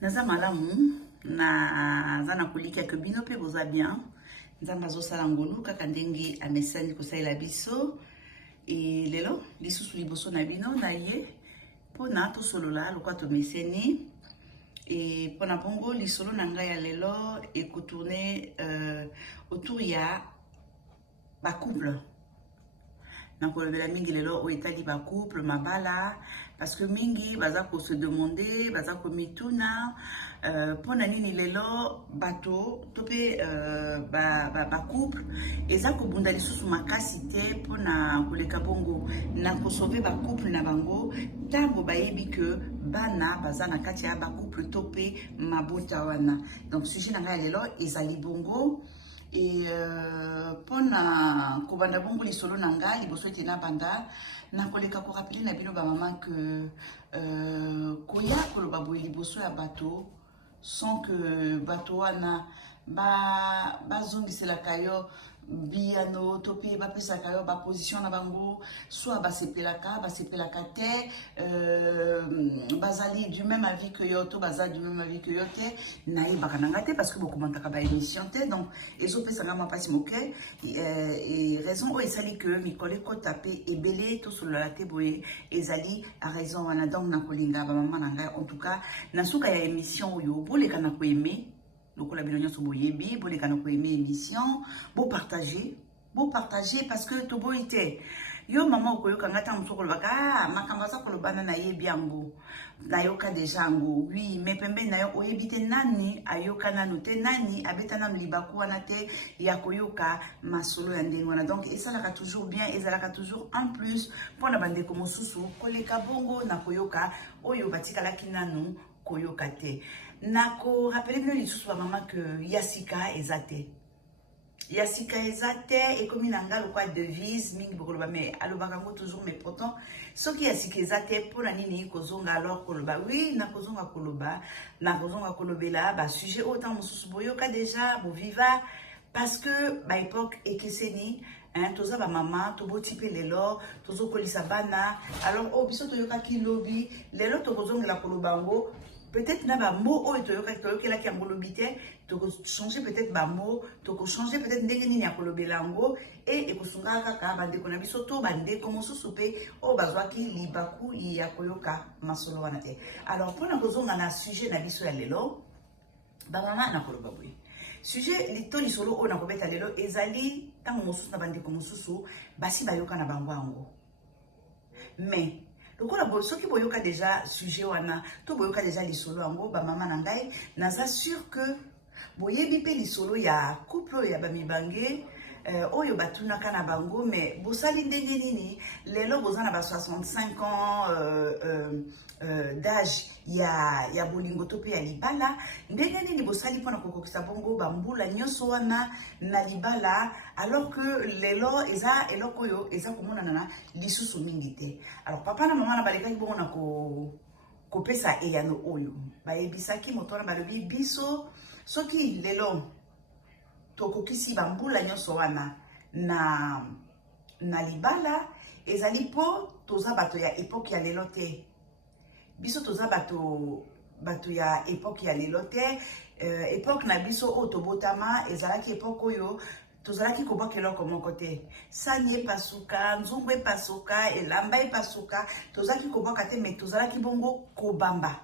Naza malamu naza na koliki ya bino pe boza bien. Nzambe azosala ngolu kaka ndenge amesani kosalela biso. E lelo lisusu liboso na bino na ye mpona tosolola lokwa tomeseni. Et mpona bongo lisolo na ngai ya lelo ekotourne autour ya couple. Nakolobela mingi lelo oyo etali couple mabala parce que mingi baza ko se demander baza ko mituna pona nini lelo bato to pe couple eza ko bunda lisusu makasi te pona koleka bongo na ko sauver couple na bango tango bayebi que bana baza na kati ya couple to pe mabota wana. Donc sujet na ngai lelo ezali bongo. Et pona kobanda bongo lisolo na nga liboso ete na banda na koleka ko rappeler na bino ba maman que koya koloba boye liboso ya bato sans que bato wana bazongiselaka yo biano to pe bapesaka yo baposition na bango soit basepelaka te bazali du même avis que yo to baza du même avis que yo te nayebaka na nga te parce que bokomantaka baémission te donc ezopesanga mapasi moke et raison oyo esali que mikolo ekota pe ebele tosolola te boye ezali a raison wana donc nakolinga bamama na ngai en tout cas na suka ya émission oyo boleka na koyeme lokola bino nyonso boyebi boleka na koyeme émission partager parce que to boite yo mama okoyoka ngata moso kolobaka makambo aza kolobana na yebi yango nayoka deja yango oui mais pembeni na yo oyebi te nani ayoka nanu te nani abeta nanu libaku wana te ya koyoka masolo ya ndenge wana. Donc esalaka toujours bien ezalaka toujours en plus mpona bandeko mosusu koleka bongo na koyoka oyo batikalaki nanu koyoka te. Nako rappele bino lisusu ba mama que yasika ezate et comme inanga le quoi devise mingi bokoloba mais alobaka ngo toujours mais pourtant soki yasika ezate pona nini kozonga alors koloba oui na kozonga kolobela ba sujet autant mosusu boyoka déjà bo viva parce que ba époque ekeseni toza ba mama to botipe lelo tozo kolisa bana alors oh biso toyoka kilobi lelo to kozongela koloba ngo peut-être na ba mot oyo toyoka ki angolobi te to changer peut-être ba mot to changer peut-être ndenge nini akolobela ngo et ekosunga kaka bandeko na biso to bandeko mosusu pe o bazwaki libaku ya koyoka masolo wana te. Alors pona kozonga na sujet na biso ya lelo ba mama na koloba boye sujet lito lisolo o na kobeta lelo ezali tango mosusu na bandeko mosusu basi bayoka na bango yango mais lokola soki boyoka déjà sujet wana to boyoka déjà lisolo yango ba mama na ngai naza sûr que boyebi pe lisolo ya couple ya bamibange oyo batunaka na bango mais bosali ndenge nini lelo boza na ba 65 ans d'âge ya bolingo to pe ya libala ndenge nini bosali mpona kokokisa bongo bambula nyonso wana na libala alors que lelo eza eloko oyo eza komonana na lisusu mingi te. Alors papa na mama na balekaki bongo na kopesa eyano oyo bayebisaki moto wana balobi biso soki lelo tokokisi bambula nyonso wana na libala ezali po toza bato ya époque ya lelo te biso toza bato ya époque ya lelo te époque na biso oyo tobotama ezalaki époque oyo tozalaki kobwaka eloko moko te sani epasuka nzungu epasuka elamba epasuka tozalaki kobwaka te mais tozalaki bongo kobamba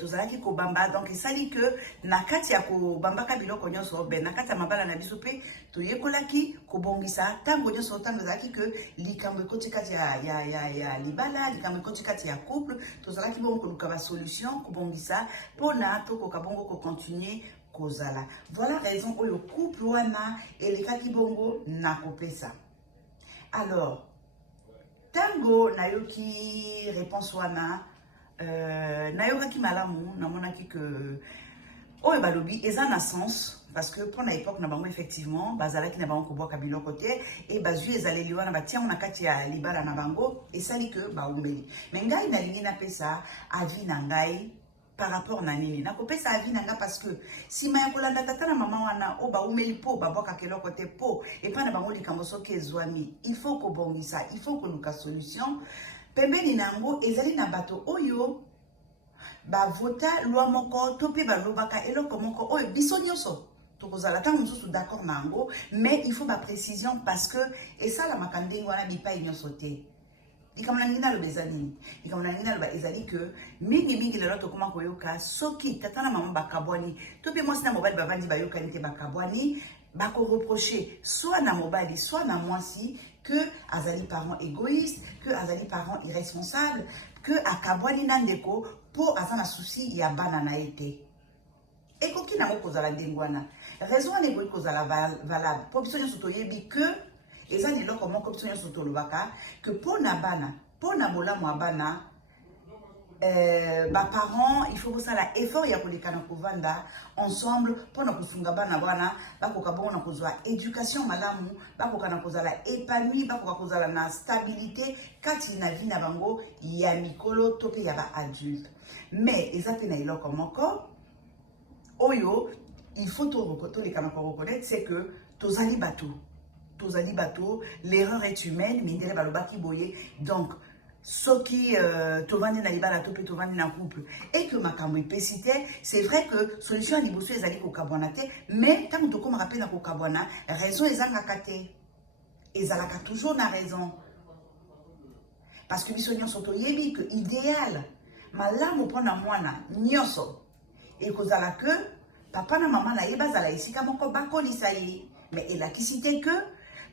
tozalaki kobamba donc esali que na kati ya kobambaka biloko nyonso na kati ya mabala na biso pe toyekolaki kobongisa tango nyonso tango ezalaki que likambo ekoti kati ya libala likambo ekoti kati ya couple tozalaki bongo koluka ba solution kobongisa mpona tokoka bongo kocontinue kozala. Voilà raison oyo couple wana elekaki bongo na kopesa. Alors tango nayoki réponse wana nayokaki malamu namonaki que oyo balobi eza na sens parce que pour na époque na bango effectivement bazalaki na bango kobwaka biloko te et bazwi ezaleli wana batiango na kati ya libala na bango esali que baumeli mais ngai nalingi napesa avis na ngai par rapport na nini nakopesa avis na nga parce que sima ya kolanda tata na mama wana o baumeli po babwakaka eloko te po epai na bango likambo soki ezwami il faut kobongisa il faut koluka solution pembeni na yango ezali na bato oyo ba vota loi moko to pe ba lobaka eloko moko oyo biso nyonso tokozala ntango mosusu d'accord na yango, mais il faut ba précision parce que esalamaka ndenge wana bipai nyonso te. likambo na ngi naloba eza nini? likambo na ngi naloba ezali ke mingi lelo tokoma koyoka soki tata na mama bakabwani to mpe mwasi na mobali bavandi bayokani te bakabwani, bakoreproche soit na mobali soit na mwasi que azali parent égoïste, que azali parent irresponsable, que akabwani na ndeko po aza na souci ya bana na ye te. Ekoki nango kozala ndenge wana. Raison wana ekoki kozala valable po biso nyonso toyebi que eza leloko moko biso nyonso tolobaka que mpo na bana, mpo na bolamu ya bana, baparent il faut bosala effort ya koleka na kovanda ensemble mpona kosunga bana wana bakoka bongo na kozwa éducation malamu, bakoka na kozala épanoui, bakoka kozala na stabilité kati na vie na bango ya mikolo to pe ya baadulte. Mais eza mpe na eloko moko oyo il faut toleka na koreconnaître, c'est que tozali bato, l'erreur est humaine, mais ndere balobaki boye. Donc soki tovandi na libala to pe tovandi na couple et que makambo epesi te, c'est vrai que solution ya liboso ezali kokabwana te, mais ntango tokomaka mpe na kokabwana raison ezangaka te, ezalaka toujours na raison. Parce que biso nyonso toyebi que idéal malamu mpona mwana nyonso ekozala que papa na mama na ye bazala esika moko bakolisa ye, mais elakisi te que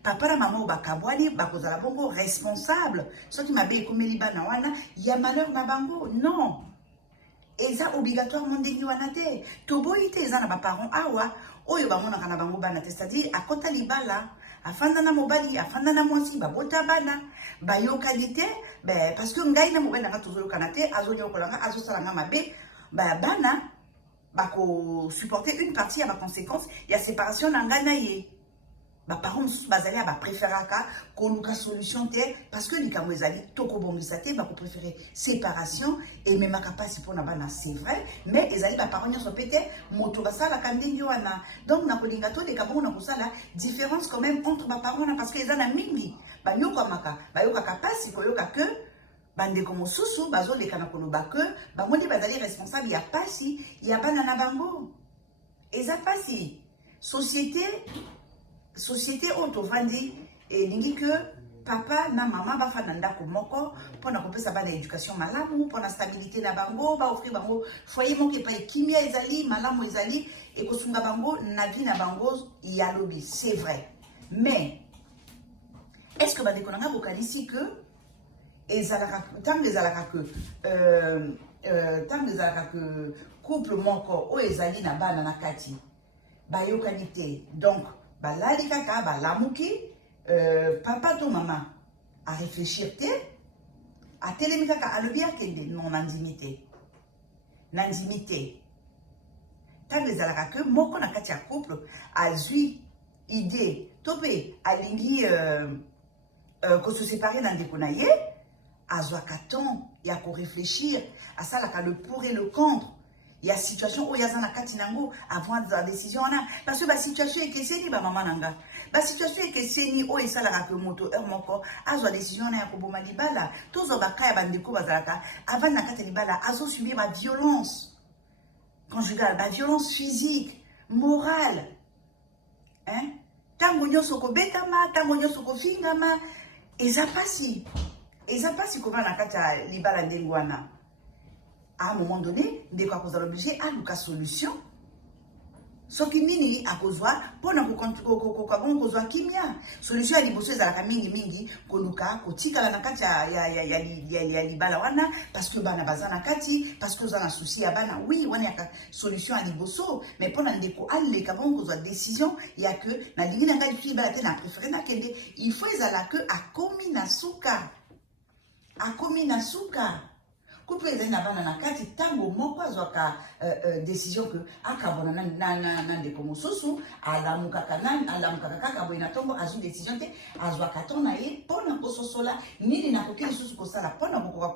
papa na mama bakabwani bakozala bongo responsable soki mabe ekomeli bana wana ya malheur na bango. Non, eza obligatoirement ndenge wana te. Toboyi te eza na baparent awa oyo bamonaka na bango bana te, c'est-à-dire akota libala afanda na mobali afanda na mwasi babota bana bayokani te, parce que ngai na mobali nanga tozoyokana te, azonyokolanga azosalanga mabe, bana bako supporter une partie ya baconséquence ya séparation na ngai na ye. Baparents mosusu bazali ya bapréféraka koluka solution te, parce que likambo ezali tokobongisa te, bakopréféré séparation ememaka mpasi mpona bana, c'est vrai, mais ezali baparents nyonso mpe te moto basalaka ndenge wana. Donc na kolinga toleka bongo na kosala différence quand même entre baparents wana, parce que eza na mingi banyokwamaka bayokaka mpasi koyoka que bandeko mosusu bazoleka na koloba que bamoni bazali responsable ya mpasi ya bana na bango. Eza mpasi société oyo tovandi elingi que papa na mama bafanda ndako moko mpona kopesa bana éducation malamu, mpona stabilité na bango, baofrir bango foyer moko epai kimia ezali malamu, ezali ekosunga bango na vie na bango ya lobi, c'est vrai. Mais est-ce que bandeko nanga bokanisi que tango ezalaka que couple moko oyo ezali na bana na kati bayokani te, donc balali kaka balamuki, papa to mama a réfléchir te, a telemi kaka alobi akende non nandimi te. Tango ezalaka que moko na kati ya couple azwi idée to pe alingi se séparer na ndeko na ye, azwaka temps ya koréfléchir, asalaka le pour et le contre ya situation oyo aza na kati nango avant la décision wana, parce que situation ekeseni bamama nanga, situation ekeseni oyo esalaka ke moto heure moko azwa décision wana ya koboma libala. Tozwa baka ya bandeko bazalaka avant na kati ya libala azosubir violence conjugale, violence physique, morale, tango nyonso kobetama, tango nyonso kofingama, eza pasi kova na kati ya libala ndenge wana. À un moment donné, ndeko akozala obligé aluka solution soki nini akozwa mpona kozwa kimia. Solution ya liboso ezalaka mingi koluka kotikala na kati ya libala wana, parce que bana baza na kati, parce que oza na souci ya bana, oui wana yaka solution ya liboso. Mais mpona ndeko aleka bongo kozwa décision ya que nalingi na ngai libala te na préféré nakende, il faut ezala que akomi na suka couple ezali na bana na kati, tango moko azwaka décision que akabona na ndeko mosusu alamukaka kaka boye na ntongo azwi décision te, azwaka ton na ye mpona kososola nini nakoki lisusu kosala mpona kokoka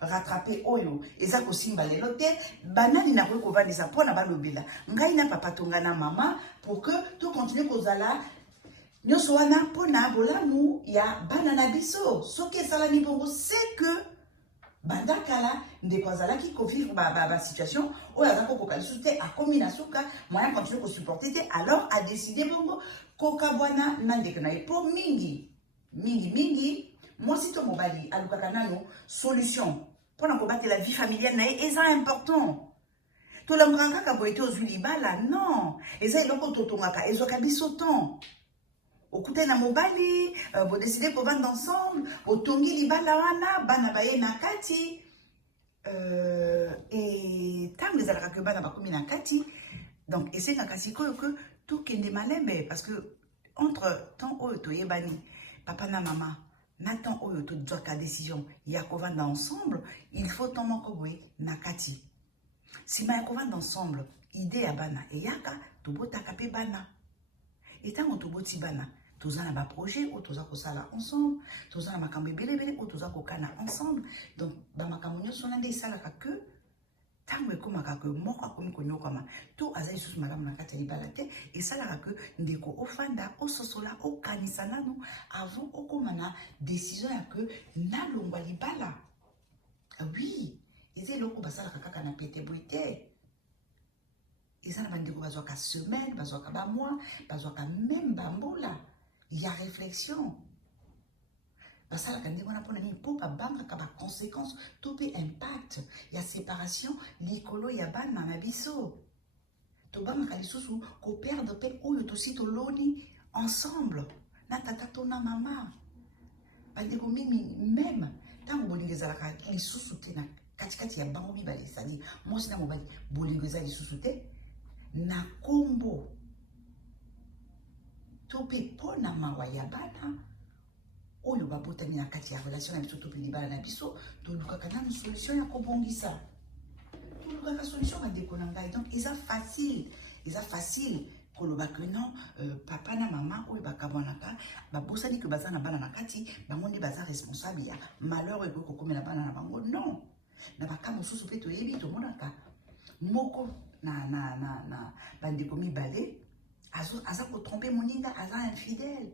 korattrape oyo eza kosimba lelo te, banani nakoki kovandisa mpona balobela ngai na papa tonga na mama, pour que tocontinue kozala nyonso wana mpona bolamu ya bana na biso. Soki esalami bongo c'est que banda kala ndeko azalaki kovivre situation oyo aza kokoka lisusu te akomi na suka moyen continue kosupporte te alors adeside bongo kokabwana na ndeko na ye mpo mingi mwasi to mobali alukaka nano solution mpona kobatela vie familiale na ye eza important tolangaka kaka boye te ozwi libala non eza eloko totongaka ezwaka biso temps okute na mobali bodeside kovanda ensemble otongi libala wana bana baye na kati ntango ezalaka ke bana bakomi na kati donc esengaka sikoyo ke tokende malembe parce que entre temps oyo toyebani papa na mama na temps oyo tozwaka décision ya kovanda ensemble il faut temps moko boye na kati nsima ya kovanda ensemble ide ya bana eyaka tobotaka mpe bana etango toboti bana toza na baprojet oyo toza kosala ensemble toza na makambo ebelebele oyo toza kokana ensemble donc bamakambo nyonso wana nde esalaka ke ntango ekomaka ke moko akomi konyokama to aza lisusu malamu na kati ya libala te esalaka ke ndeko ofanda ososola okanisa nano avant okoma na décision ya ke nalongwa libala oui eza eloko basalaka kaka na pete boye te eza na bandeko bazwaka semaine bazwaka bamois bazwaka même bambola ya réflexion basalaka ndenge wana mpona nini mpo babangaka baconséquence to mpe impact ya séparation likolo ya bana na biso tobangaka lisusu koperdre mpe oyo tosi toloni ensemble na tata to na mama bandeko mingi meme ntango bolingo ezalaka lisusu te na katikati ya bango mibale c'est-à-dire mwasi na mobali bolingo eza lisusu te na kombo to mpe mpo na mawa ya bana oyo babotami na kati ya relation na biso to mpe libala na biso tolukaka nano solution ya kobongisa tolukaka solution bandeko na ngai donc eza facile koloba ke non papa na mama oyo bakabwanaka babosani ke baza na bana na kati bango nde baza responsable ya malheur oyo ekoki kokomela bana na bango non na baka mosusu mpe toyebi tomonaka moko na bandeko mibale aza kotrompe moninga aza infidèle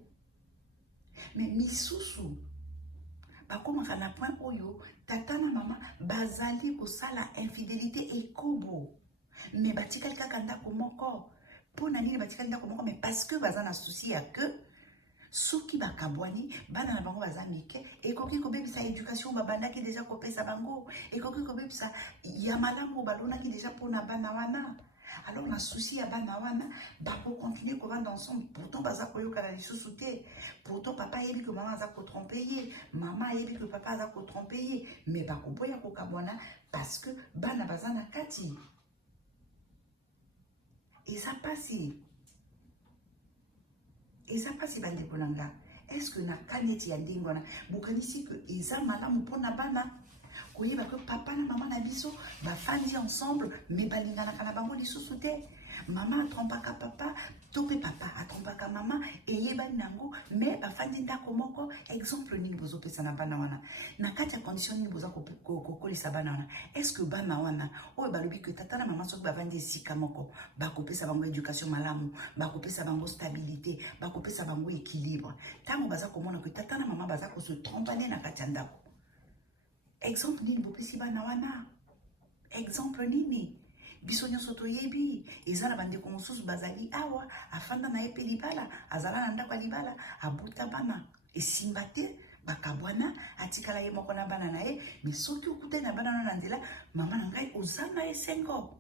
mais misusu bakomaka na point oyo tata na mama bazali kosala infidélité ekobo mais batikali kaka ndako moko mpo na nini batikali ndako moko mais parce que baza na souci ya que soki bakabwani bana na bango baza mike ekoki kobebisa éducation babandaki deja kopesa bango ekoki kobebisa ya malamu balonaki deja mpona bana wana alors na souci ya bana wana bakocontinue kovanda ensemble pourtant baza koyokana lisusu te pourtant papa ayebi ke mama aza kotrompe ye mama ayebi ke papa aza kotrompe ye mais bakoboya kokabwana parce que bana baza na kati eza pasi bandeko na nga est-ce que na kaneti ya ndenge wana bokanisi ke eza malamu mpona bana koyeba ke papa na mama na biso bafandi ensemble mais balinganaka na bango lisusu te mama atrompaka papa to mpe papa atrompaka mama eyebani nango mais bafandi ndako moko exemple nini bozopesa na bana wana na kati ya condition nini boza kokolisa bana wana est-ce que bana wana oyo balobi ke tata na mama soki bavandi esika moko bakopesa bango éducation malamu bakopesa bango stabilité bakopesa bango équilibre ntango baza komona ke tata na mama baza kose trompane na kati ya ndako exemple nini bopesi bana wana exemple nini biso nyonso toyebi eza na bandeko mosusu bazali awa afanda na ye mpe libala azala na ndako ya libala abuta bana esimba te bakabwana atikala ye moko na bana na ye mais soki okutani na bana na nzela mama na ngai oza na esengo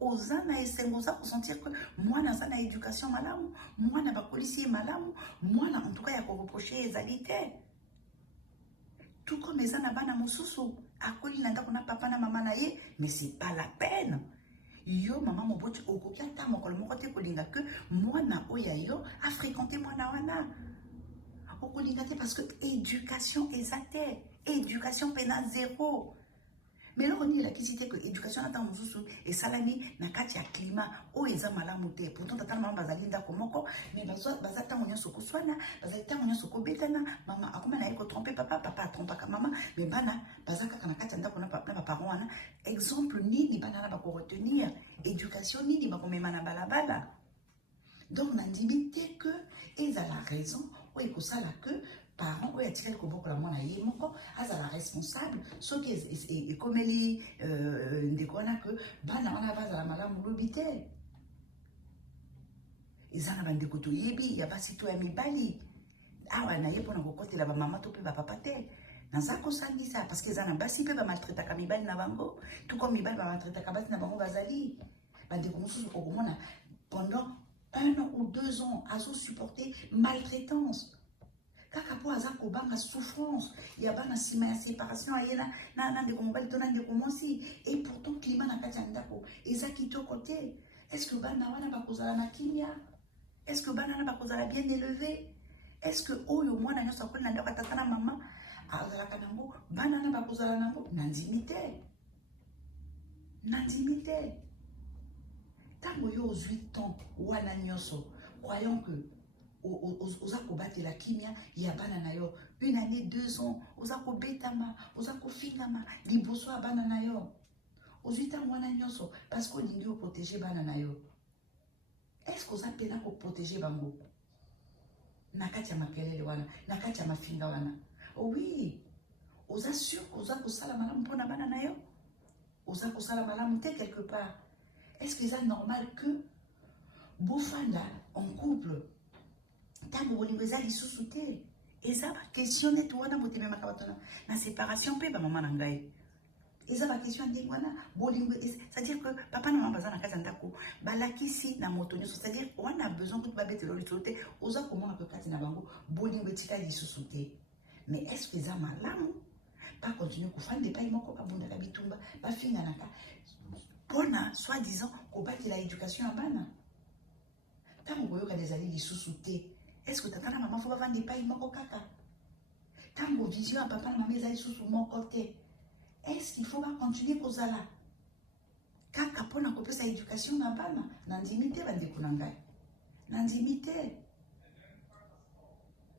oza kosentir que mwana aza na éducation malamu mwana bakolisi ye malamu mwana en tout cas ya koreproche ezali te tout comme eza na bana mosusu akoli na ndako na papa na mama na ye mais c'est pas la peine yo mama moboti okoki ata mokolo moko te kolinga ke mwana oyo yo afréquente mwana wana okolinga te parce que éducation eza te éducation pena zéro mais loko nini elakisi te ke éducation na ntango mosusu esalami na kati ya climat oyo eza malamu te pourtant tata na mama bazali ndako moko mais baza ntango nyonso koswana bazali ntango nyonso kobetana mama akoma na ye kotrompe papa papa atrompaka mama mais bana baza kaka na kati ya ndako na baparent wana exemple nini bana wana bakoretenir éducation nini bakomema na balabala donc nandimi te ke ezala raison oyo ekosala ke parent oyo atikali kobokola mwana ye moko azala responsable soki ekomeli ndeko wana ke bana wana bazala malamu lobi te. Eza na bandeko toyebi ya basi to ya mibali awa na ye mpona kokotela bamama to mpe bapapa te. Naza kosangisa parce que eza na basi mpe bamaltretaka mibali na bango tout comme mibali bamaltretaka basi na bango bazali. Bandeko mosusu okomona pendant 1 an ou 2 ans azo supporter maltraitance kaka po aza kobanga souffrance ya bana nsima ya séparation aye na ndeko mobali to na ndeko mwasi et pourtant climat na kati ya ndako eza kitoko te. Est-ce que bana wana bakozala na kimia? Est-ce que bana wana bakozala bien élevé? Est-ce que oyo mwana nyonso akoli na ndako ya tata na mama azalaka nango bana wana bakozala nango na ndimi te? Na ndimi te. Tango yo ozwi temps wana nyonso croyant que oza kobatela kimia ya bana na yo 1 année 2 ans oza kobetama oza kofingama liboso ya bana na yo ozwi ntango wana nyonso parce que olingi oprotege bana na yo. Est-ce que oza pena koprotege bango na kati ya makelele wana na kati ya mafinga wana? Oui, oza sûr que oza kosala malamu mpona bana na yo? Oza kosala malamu te quelque part? Est-ce que c'est normal que bofanda en couple tango bolingo eza lisusu te? Eza question neti wana botememaka bato na séparation mpe bamama na ngai. Eza question ndenge wana bolingo, c'est-à-dire que papa na mama baza na kati ya ndako balakisi na moto nyonso, c'est-à-dire wana a besoin kuti babetela lisusu te oza komona pe kati na bango bolingo etika lisusu te. Mais est-ce que eza malamu pas continuer kofanda epai moko babundaka bitumba bafinganaka pona soi-disant kobatela éducation ya bana? Tango boyokana ezali lisusu te, est-ce que tata na mama fo bavanda epai moko kaka? Tango vision ya papa na mama ezali lisusu moko te, est-ce qu'il faut continuer kozala kaka pona kopesa éducation na bana? Na ndimi te bandeko na ngai, na ndimi te.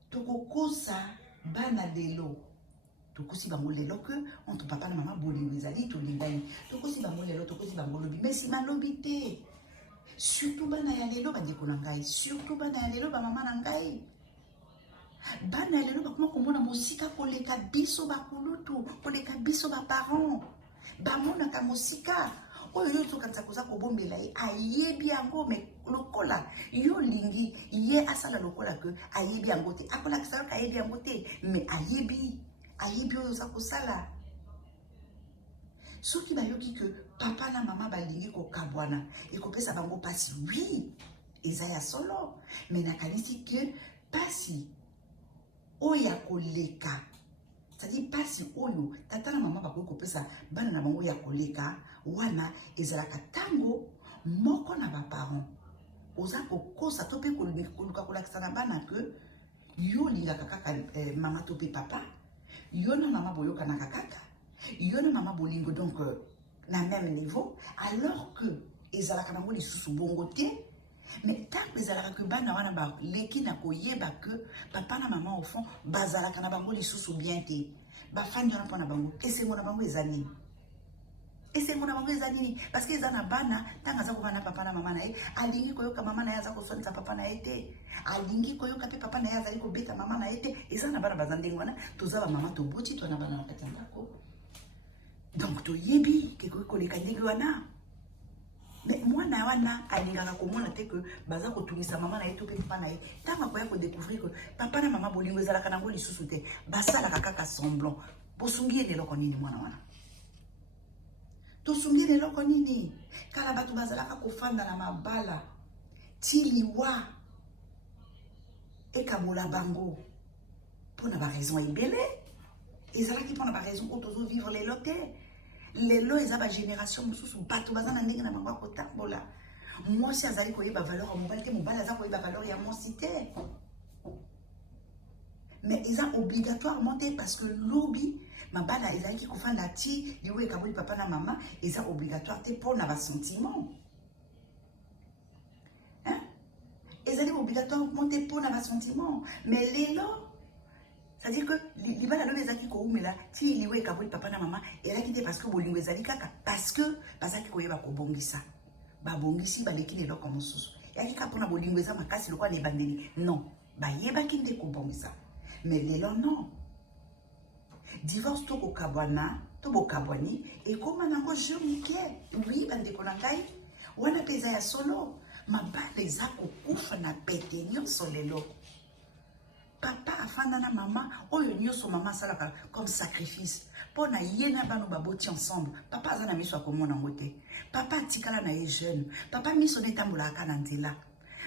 Tokokosa bana lelo tokosi bango lelo que entre papa na mama bolingo ezali tolingani, tokosi bango lelo tokosi bango lobi, mais sima lobi te. Surtout bana ya lelo bandeko na ngai, surtout bana ya lelo bamama na ngai, bana ya lelo bakoma komona mosika koleka biso bakulutu, koleka biso baparent, bamonaka mosika oyo yo tokanisa koza kobombela ye ayebi yango, mais lokola yo lingi ye asala lokola ke ayebi yango te, akolakisa yoka ayebi yango te, mais ayebi oyo oza kosala. Soki bayoki que papa na mama balingi kokabwana ekopesa bango pasi, oui eza ya solo, mais nakanisi que pasi oyo ya koleka, c'est-à-dire pasi oyo tata na mama bakoki kopesa bana na bango ya koleka wana ezalaka tango moko na baparent oza kokosa to mpe koluka kolakisa na bana que yo lingaka kaka mama to mpe papa, yo na mama boyokanaka kaka, yo na mama bolingo donc na même niveau, alors que ezalaka nango lisusu bongo te. Mais tant que ezalaka que bana wana ba leki na koyeba que papa na mama au fond bazalaka na bango lisusu bien te, bafandi wana mpona bango esengo na bango eza nini? Esengo na bango eza nini? Parce que eza na bana ntango aza kovanda papa na mama na ye alingi koyoka mama na ye aza kosonisa papa na ye te, alingi koyoka mpe papa na ye azali kobeta mama na ye te. Eza na bana baza ndenge wana, toza bamama toboti twana bana na kati ya ndako, donc toyebi kekoki koleka ndenge wana. Mais mwana wana alingaka komona te que baza kotungisa mama na ye to mpe papa na ye, ntango akoya kodécouvrir que papa na mama bolingo ezalaka nango lisusu te, basalaka kaka semblant. Bosungi ye leloko nini mwana wana? Tosungi ye leloko nini? Kala bato bazalaka kofanda na mabala ti liwa ekabola bango mpona baraison ebele, ezalaki mpona baraison oyo tozovivre lelo te. Lelo eza ba génération mosusu bato baza na ndenge na bango kotambola. Mwasi azali koyeba valeur ya mobali te, mobali aza koyeba valeur ya mwasi te. Mais eza obligatoirement te parce que lobi mabala ezalaki kofanda ti liwe ekaboli papa na mama, eza obligatoire te mpona basentiment. Ezali obligatoirement te mpona basentiment. Mais lelo c'est-à-dire que libala lobi ezalaki koumela ti liwe ekaboli papa na mama elaki te parce que bolingo ezali kaka parce que bazalaki koyeba kobongisa, babongisi baleki leloko mosusu yaki kaka mpona bolingo eza makasi lokola na ebandeli. Non, bayebaki nde kobongisa. mais lelo non. Divorce to kokabwana, to bokabwani, et comme nango je muke, oui, bande konangai, wana peza ya solo, mabale eza kokufa na pete nyonso lelo. Papa afanda na mama, oyo nyonso mama salaka comme sacrifice. Pona yena bano baboti ensemble. Papa azana miso akomona ngote. Papa atikala na ye jeune. Papa miso netambolaka na nzela.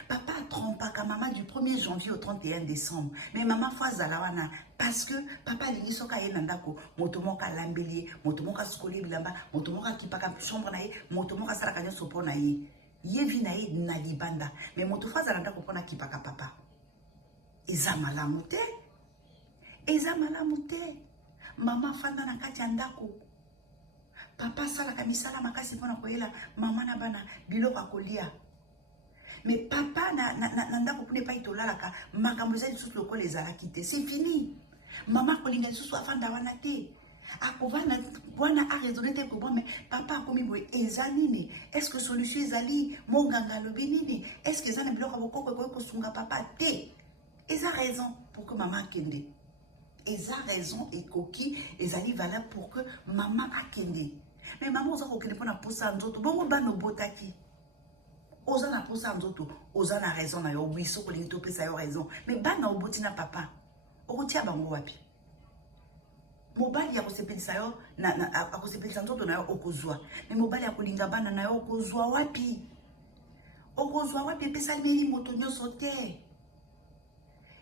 Papa trompaka maman du 1er janvier au 31 décembre. Mais maman fazala wana parce que papa lingi soka ye nandako, moto moka lambeli, moto moka skoli bilamba, moto moka kipaka chambre na ye, moto moka salaka nyonso pona ye. Ye vi na ye na libanda. Mais moto fazala ndako pona kipaka papa. Eza malamu te. Eza malamu te. Mama fanda na kati ya ndako. Papa salaka misala makasi pona koyela mama na bana biloko akolia. Mais papa na ndako pune pa itolalaka makambo ezali lisusu lokola ezalaki te. C'est fini. Mama kolinga lisusu afanda wana te. Akovana wana a raisonné te ko bon mais papa akomi boye eza nini? Est-ce que solution ezali monganga lobi nini? Est-ce que ezana biloko bokoko ko sunga papa te? Eza raison pour que maman kende. Eza raison et coquille ezali valable pour que maman akende. Mais maman oza kokende pona posa nzoto bongo bano botaki. Oza na posa nzoto, oza na raison na yo wiso ko lingi to pesa yo raison. Mais bana oboti na papa. Okotia bango wapi? Mobali ya kosepelisa yo na akosepelisa nzoto na yo okozwa. Mais mobali ya kolinga bana na yo okozwa wapi? Okozwa wapi pesa meli moto nyonso te.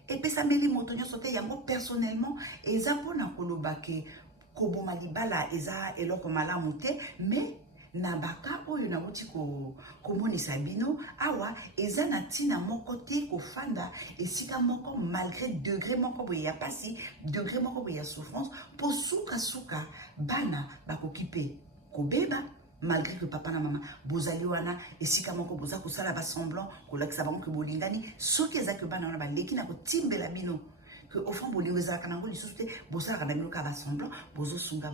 Et puis ça me dit moto nyonso te yango personnellement eza pona koloba ke koboma libala eza eloko malamu te mais na baka oyo na wuti komonisa bino awa eza na tina moko te kofanda esika moko malgré degré moko boye ya pasi degré moko boye ya souffrance po suka bana bakokipe kobeba malgré que papa na mama bozali wana esika moko boza kosala ba semblant kolakisa bango ke bolingani soki ezaki bana wana baleki na kotimbela bino que au fond bolingo ezalaka nango lisusu te bosalaka na bino ka ba semblant bozosunga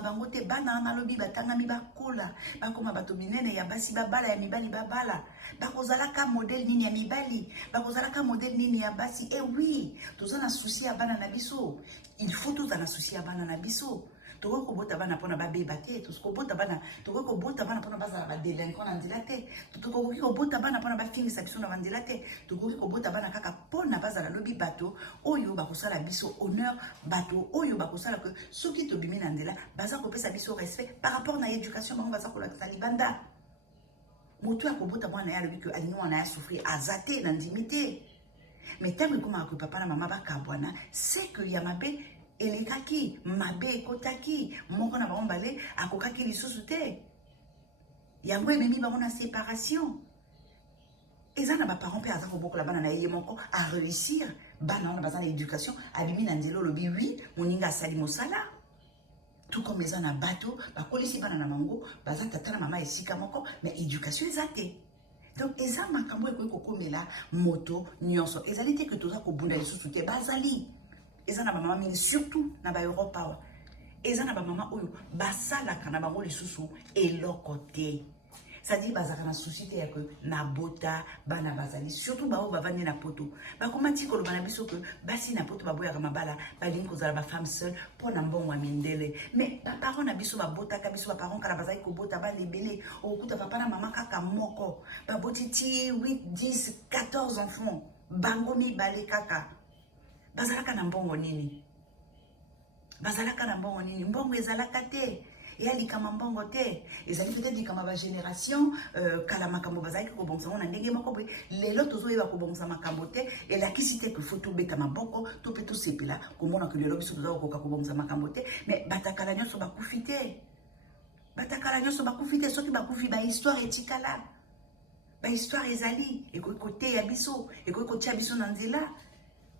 bango te bana wana lobi batangami bakola bakoma bato minene ya basi babala ya mibali babala bakozalaka modèle nini ya mibali bakozalaka modèle nini ya basi oui toza na souci ya bana na biso il faut toza na souci ya bana na biso. Toko bota bana pona ba beba te, toko bota bana pona bazala ba délinquant na nzela te, toko bota bana pona ba fingisa biso na nzela te, toko bota bana kaka pona bazala lobi bato oyo bakosala biso honneur bato oyo bakosala que soki to bimi na nzela baza ko pesa biso respect par rapport na éducation bango baza ko la libanda. Moto akobota bana ya lobi que alino wana ya souffrir azate na ndimité. Mais tant que papa na mama ba kabwana, c'est que ya mabe elekaki mabe ekotaki moko na bango bale akokaki lisusu te yango ememi bango na séparation eza na baparent mpe aza kobokola bana na ye moko a réussir bana wana baza na éducation abimi na nzela olobi wi moninga asali mosala tout comme eza na bato bakolisi bana na bango baza tata na mama esika moko mais éducation eza te. Donc eza makambo ekoki kokomela moto nyonso ezali te ke toza kobunda lisusu te bazali. Eza na ba mama mingi surtout na ba Europe awa. Eza na ba mama oyo basalaka na bango lisusu eloko te. C'est-à-dire bazaka na souci te ya que na bota bana bazali surtout ba o bavandi na poto. Ba komati ko lobana biso que basi na poto baboyaka mabala balingi kozala ba femme seule pona mbongo ya mindele. Mais ba parents na biso ba bota ka biso ba parents kala bazali ko bota ba lebele okuta papa na mama kaka moko. Ba botiti 8 10 14 enfants. Bango mi bale kaka. Bazalaka na mbongo nini? Mbongo ezalaka te. Et alikama mbongo te. Ezali peut-être likama ba génération kala makambo bazali ko bongsa na ndenge moko boye. Lelo tozo yeba ko bongsa makambo te et la kisite que photo beta maboko to peto sepela komona que lelo biso tozo ko bongsa makambo te mais batakala nyonso bakufite. Soki bakufi ba histoire etikala. Ba histoire ezali et côté ya biso et côté ya biso na nzela.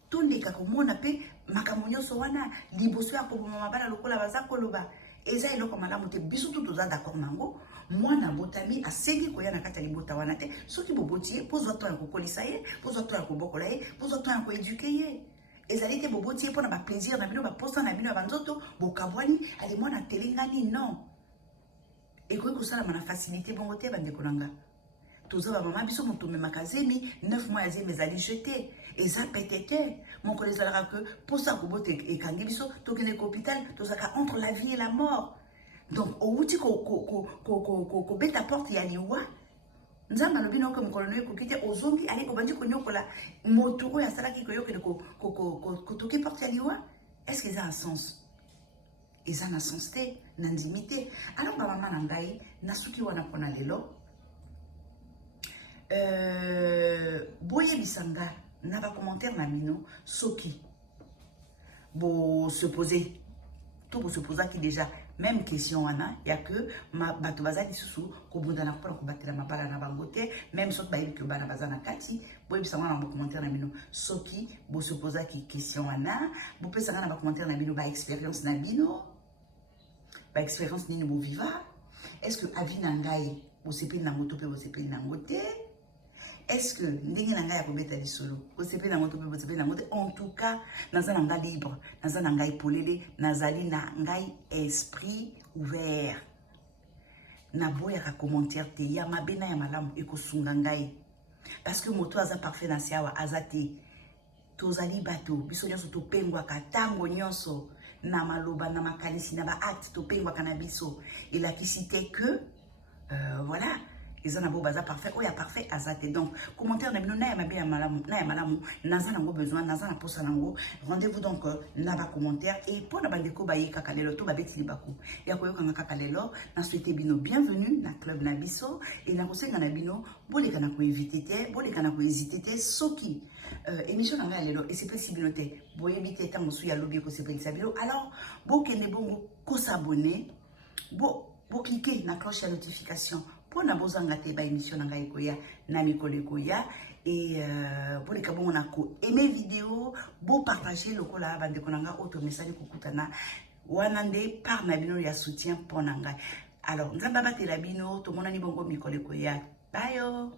Tondeka komona pe makambo nyonso wana liboso ya koboma mabala lokola baza koloba eza eloko malamu te biso tout toza d'accord nango mwana botami asengi koya na kati ya libota wana te soki boboti ye pozwa to ya kokolisa ye pozwa to ya kobokola ye pozwa to ya koeduke ye ezali te boboti ye mpona baplaisir na bino baposa na bino ya banzoto bokabwani ali mwana telengani non ekoki kosalama na facilité bongo te bandeko na nga toza ba mama biso moto memaka zemi 9 mois ya zemi ezali jeté eza pete te mokolo ezalaka ke mposa kobota ekangi biso tokende ka hôpital tozalaka entre la vie et la mort. Donc outi kobeta porte ya liwa nzambe alobi na oke mokolo no ekoki te ozongi ali obandi konyokola moto oyo asalaki koyokende kotoki porte ya liwa. Est-ce que eza un sens? Eza na sens te na ndimi te. Alors bamama na ngai nasuki wana mpona lelo boyebisa nga na bacommentaire na bino soki se poser to bosepozaki déjà même question wana ya que bato baza lisusu kobundana mpona kobatela mabala na bango te même soki bayebi ke bana baza na kati boyebisa nga na bacommentaire na bino soki bosepozaki question wana bopesa nga na bacommentaire na bino baexpérience na bino baexpérience nini boviva. Est-ce que avi na ngai bosepeli nango to mpe bosepeli nango te? Est-ce que ndenge na ngai ya kobeta lisolo bosepeli nango to mpe bosepeli nango te? En tout cas naza na ngai libre, naza na ngai polele, nazali na ngai esprit ouvert. Naboyaka commentaire te ya mabe na ya malamu ekosunga ngai parce que moto aza parfait na siawa aza te. Tozali bato biso nyonso topengwaka ntango nyonso na maloba na makanisi na baacte topengwaka na biso elakisi te que voilà eza na bo baza parfait oya parfait azate. Donc commentaire na bino na ya mabe ya malamu na ya malamu naza nango besoin naza na posa nango. Rendez-vous donc na ba commentaire et pour na bandeko bayika kalelo to babeti libako ya koyoka kaka lelo na souhaiter bino bienvenue na club na biso et na kosenga na bino boleka na ko éviter te boleka na ko hésiter te soki émission na lelo et c'est possible noter boyebi te tango su ya lobby ko sepelisa bino. Alors bokende bongo ko s'abonner bo cliquer na cloche ya notification pour na bozanga te ba émission na ngai koya na mikolo koya et boleka bongo na ko aimer vidéo bo partager lokola bandeko na nga auto message kokutana wana nde par na bino ya soutien pour na ngai. Alors nzamba batela bino to monani bongo mikolo koya. Bye yo.